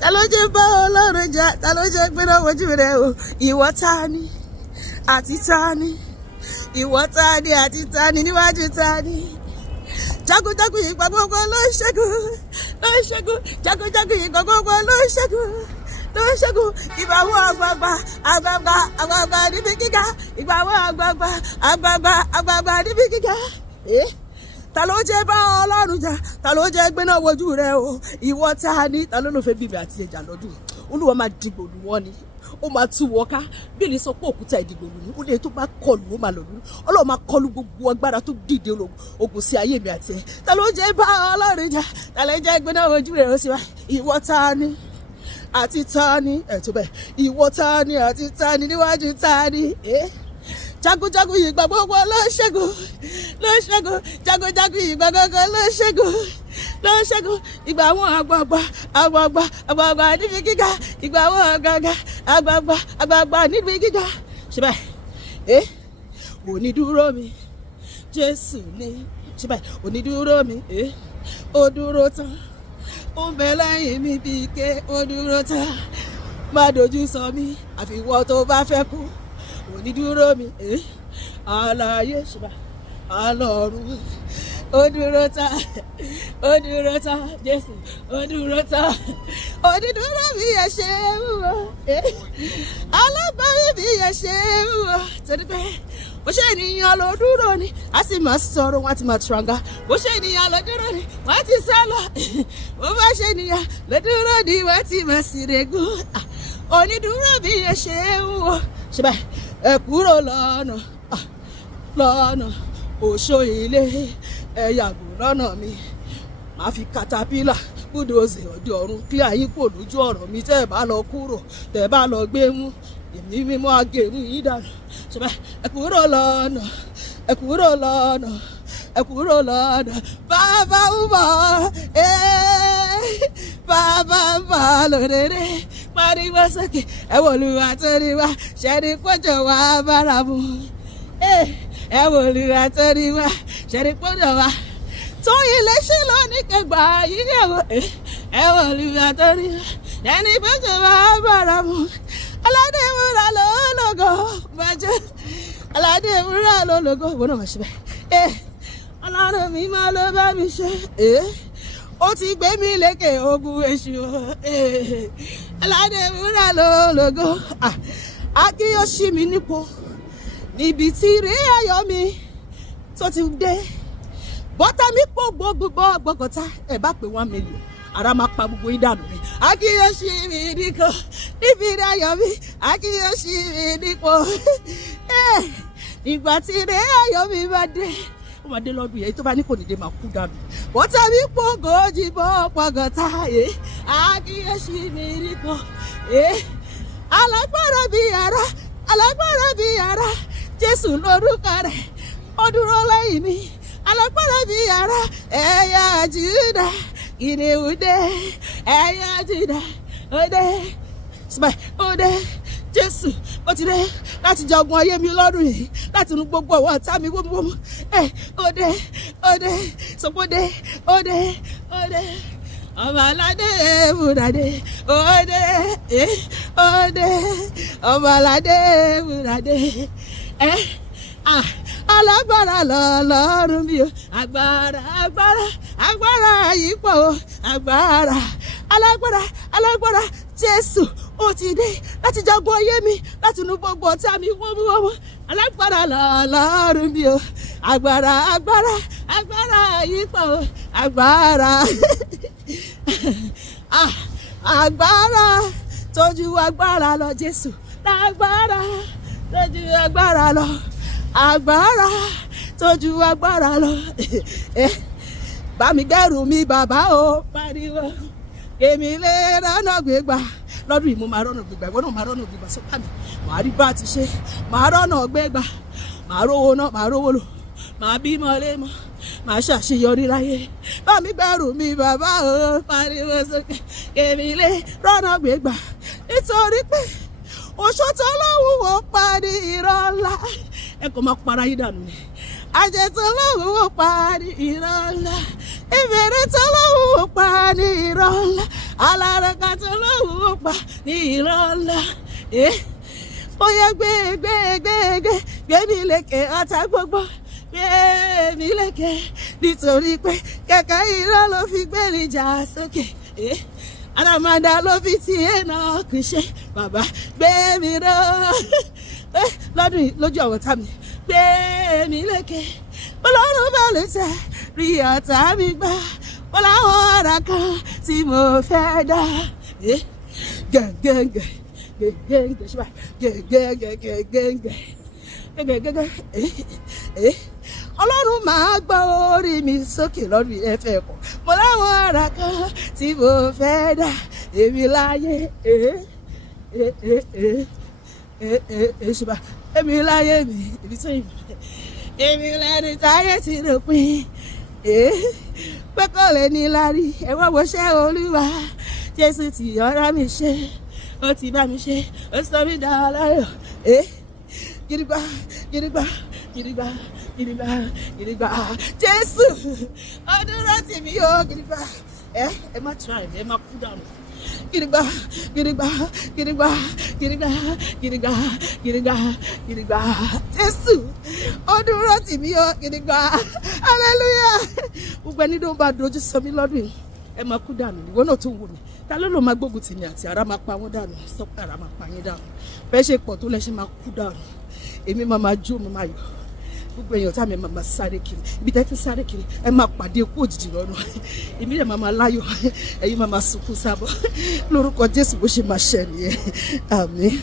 Talo jẹ́ bá Ọlọ́run jà, talo jẹ́ gbéná wojú rẹ̀ o. Ìwọ ta ni àti ta ni? Ìwọ ta ni àti ta ni níwájú ta ni? Jagunjagun ìgbà gbogbo ló ń ṣẹ́gun, ló ń ṣẹ́gun. Jagunjagun ìgbà gbogbo ló ń ṣẹ́gun, ló ń ṣẹ́gun. Ìgbà wo àgbààgbà níbi gíga. Ìgbà wo àgbààgbà níbi gíga. Ta ló jẹ́ bá Ọlọ́run jà, ta ló jẹ́ gbéná wojú rẹ̀ o. Ìwọ ta ni? Ta ló fẹ́ bíbí àti ẹja lọ́dún? Olúwa máa dìgbò lù wọ́n ni, ó máa tú wọ́n ká. Bíbélì sọ pé òkúta ìdìgbò lù ní, ó lè tó bá kọlù ó máa lọ lù. Ọlọ́run máa kọlù gbogbo agbára tó dìde ogun sí ayé mi àti ẹ. Ta ló jẹ́ bá Ọlọ́run jà, ta ló jẹ́ gbéná wojú rẹ̀ o sí wa. Ìwọ ta ni àti ta ni? Tó bẹ́ẹ̀. Ìwọ ta ni àti ta ni níwájú ta ni? Jagunjagun ìgbà gbogbo ló ń ṣẹ́gun, ló ń ṣẹ́gun. Jagunjagun ìgbà gbogbo ló ń ṣẹ́gun, ló ń ṣẹ́gun. Ìgbà àwọn àgbààgbà níbi gíga. Ìgbà àwọn àgbààgbà níbi gíga. Ṣé báyìí? Onídúró mi Jésù ni. Ṣé báyìí? Onídúró mi ó dúró tán. Ó ń bẹ lẹ́yìn mi bí ike, ó dúró tán. Má dojú sọ mí àfiwọ́ tó bá fẹ́ kú. Onídúró mi alààyè ṣùgbọ́n Ọlọ́run ó dúró tán, ó dúró tán. Jésù ó dúró tán. Onídúró mi ẹ ṣeun o, alágbára mi ẹ ṣeun o. Torí pé bó ṣe ènìyàn ló dúró ni a sì máa sọ̀rọ̀, wọn á ti máa tranga. Bó ṣe ènìyàn ló dúró ni wọ́n á ti sá lọ. Bó bá ṣe ènìyàn ló dúró ni wọ́n á ti máa sì regún. Onídúró mi ẹ ṣeun o. Ṣé báyìí? Ẹ kúrò lọ́nà, òṣò ilé, ẹ yàgò lọ́nà mi. Màá fi katapila búdòzè ọdẹ ọ̀run kí àyín kò lójú ọ̀rọ̀ mi. Tẹ́ ẹ bá lọ kúrò, tẹ́ ẹ bá lọ gbé mú, èmi mímọ́ agẹ̀mú yín dànù. Ṣé báyìí? Ẹ kúrò lọ́nà, ẹ kúrò lọ́nà, ẹ kúrò lọ́nà. Bàbá ń bọ̀, bàbá ń bọ̀ lódere. Pariwo sókè, ẹ wò Olúwa tó ní wá, ṣẹ́ni pọ́jọ wá bára mu. Ẹ wò Olúwa tó ní wá, ṣẹ́ni pọ́jọ wá. Tóyin lè ṣe lónìí kẹgbà yìí ẹ̀wọ̀. Ẹ wò Olúwa tó ní wá, ṣẹ́ni pọ́jọ wá bára mu. Aládé wúrà ló lógo bàjẹ́, aládé wúrà ló lógo. Ìwọ náà máa ṣe bẹ́ẹ̀. Ọlọ́run mi máa ló bá mi ṣe. Ó ti gbé mi lékè ogun èṣù. Aládé wúrà ló lógo. Akíyọ̀sí mi nípò níbi tí ire ayọ̀ mi tó ti dé. Bọ́tà mi pọ̀ gbọ́gbọ́ta ẹ̀ bá pé 1 million. Ara máa pa gbogbo ìdànù rẹ̀. Akíyọ̀sí mi nípò níbi ire ayọ̀ mi. Akíyọ̀sí mi nípò. Ìgbà tí ire ayọ̀ mi bá dé. Ó máa dé lọ́dún yẹn tó bá ní kò ní dé máa kú dànù. Bọ́tà mi pọ̀ gbọ́gbọ́ta Akíyọ̀sí mi nípò. Alágbára bí ara, alágbára bí ara. Jésù lórúkọ rẹ̀, ó dúró lẹ́yìn mi. Alágbára bí ara, ẹ̀yà Júdà, kìnìún dé, ẹ̀yà Júdà, ó dé. Ó dé. Jésù ó ti dé láti jagun ayé mi lọ́dún yìí, láti nu gbogbo àwọn ọ̀tá mi wọ́múwọ́mú. Ó dé, ó dé, sọpọ́ dé, ó dé, ó dé. Ọba aládé wúradé, ó dé, ó dé. Ọba aládé wúradé. Alágbára lọ́lọ́run bí o. Agbára yìí pọ̀ o. Agbára, alágbára. Jésù ó ti dé láti jagun ayé mi, láti nu gbogbo ọ̀tá mi wọ́múwọ́mú. Alágbára lọ́lọ́run bí o. Agbára yìí pọ̀ o. Agbára. Agbára tójú agbára lọ. Jésù lágbára tójú agbára lọ. Agbára tójú agbára lọ. Bá mi gbẹ́rù mi bàbá o. Pariwo èmi lè rọ́nà gbégbá. Lọ́dún yìí mo máa rọ́nà gbégbá, ìwọ náà máa rọ́nà gbégbá sọ́kà mi. Màá rí bá ti ṣe, màá rọ́nà gbégbá. Màá rówó náà, màá rówó lò. Màá bímọ lémọ, màá ṣàṣeyọrí láyé. Bá mi gbẹ́rù mi bàbá o. Pariwo sókè èmi lè rọ́nà gbégbá. Nítorí pé oṣù tó lówó pa ní irọ́ ńlá. Ẹ kò máa para yín dànù ni. Àjẹtọ́ lówó pa ní irọ́ ńlá. Ìbẹ̀rẹ̀ tó lówó pa ní irọ́ ńlá. Alárọ̀ká tó lówó pa ní ìran ńlá. Ó yẹ gbé mi lékè ọ̀tá gbogbo, gbé mi lékè nítorí pé kẹ̀kẹ́ irọ́ ló fi gbé mi jà sókè. Àràmàdà ló fi ti náà kì í ṣe, bàbá gbé mi ró. Lọ́dún yìí lójú àwọn ọ̀tá mi, gbé mi lékè. Ọlọ́run bá lè tẹ̀ rí ọ̀tá mi gbà, ó láwọn ọ̀rá kan tí mo fẹ́ dá. Gẹ̀gẹ̀gẹ̀ gẹ̀gẹ̀gẹ̀ ṣùgbọ́n gẹ̀gẹ̀gẹ̀. Ọlọ́run máa gbọ́ orí mi sókè lọ́dún yìí ẹ̀fẹ̀ kọ̀. Mo láwọn ọ̀rá kan tí mo fẹ́ dá. Èmi láyé ṣùgbọ́n èmi láyé mi ibi tó yìí. Èmi lẹ́ni táyé ti dòpin. Pé kò lè ní lárí ẹ̀wọ́n wo ṣẹ́ Olúwa. Jésù ti ọ̀rọ̀ mi ṣe, ó ti bá mi ṣe, ó sọ mí dá láyọ̀. Gidigba gidigba gidigba gidigba gidigba. Jésù ọdún rántí mi yóò gidigba. Ẹ má try ẹ má kú dànù. Gidigba gidigba gidigba gidigba gidigba gidigba gidigba. Jésù ọdún rántí mi yóò gidigba. Hallelujah. Gbogbo ẹni tó ń bá dojú sọ mí lọ́dún yìí ẹ máa kú dànù. Ìwọ náà tó wù mí, ta ló máa gbógun tì mí àti ara máa pa wọ́n dànù. Sọ pé ara máa pa yín dànù. Fẹ́ ṣe pọ̀ tó lẹ́ṣẹ̀ máa kú dànù. Èmi máa jó, mo máa yọ̀. Gbogbo èèyàn tá mi máa sáré kiri, ibi tẹ́ ti sáré kiri ẹ máa pàdé ikú òjijì lọ́nà. Èmi rẹ̀ máa láyọ̀, ẹ̀yin máa sunkún sábọ̀. Lórúkọ Jésù bó ṣe máa ṣẹ nìyẹn. Àmín.